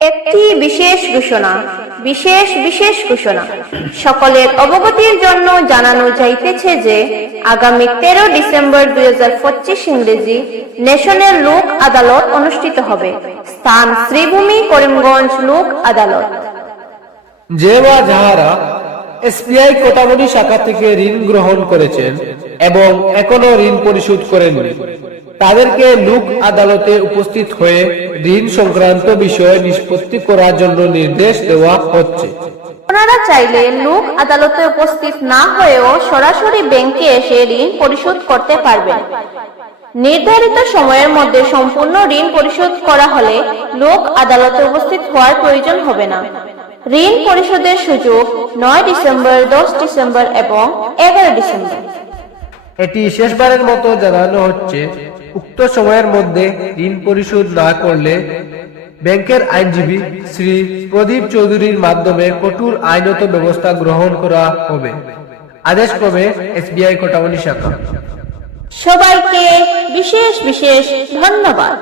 একটি বিশেষ ঘোষণা সকলের অবগতির জন্য জানানো যাইতেছে যে আগামী 13 ডিসেম্বর 2025 ইংরেজি ন্যাশনাল লোক আদালত অনুষ্ঠিত হবে। স্থান শ্রীভূমি করিমগঞ্জ লোক আদালত। যে বা যাহারা এসবিআই কোটামনি শাখা থেকে ঋণ গ্রহণ করেছেন এবং এখনো ঋণ পরিশোধ করেননি তাদেরকে লোক আদালতে উপস্থিত হয়ে ঋণ সংক্রান্ত বিষয়ে নিষ্পত্তি করার জন্য নির্দেশ দেওয়া হচ্ছে। আপনারা চাইলে লোক আদালতে উপস্থিত না হয়েও সরাসরি ব্যাংকে এসে ঋণ পরিশোধ করতে পারবেন। নির্ধারিত সময়ের মধ্যে সম্পূর্ণ ঋণ পরিশোধ করা হলে লোক আদালতে উপস্থিত হওয়ার প্রয়োজন হবে না। ঋণ পরিশোধের সুযোগ 9 ডিসেম্বর, 10 ডিসেম্বর এবং 11 ডিসেম্বর। এটি শেষবারের মতো জানানো হচ্ছে, উক্ত সময়ের মধ্যে ঋণ পরিশোধ না করলে ব্যাংকের আইনজীবী শ্রী প্রদীপ চৌধুরীর মাধ্যমে কঠোর আইনত ব্যবস্থা গ্রহণ করা হবে। আদেশক্রমে এসবিআই কোটামনি শাখা। সবাইকে বিশেষ ধন্যবাদ।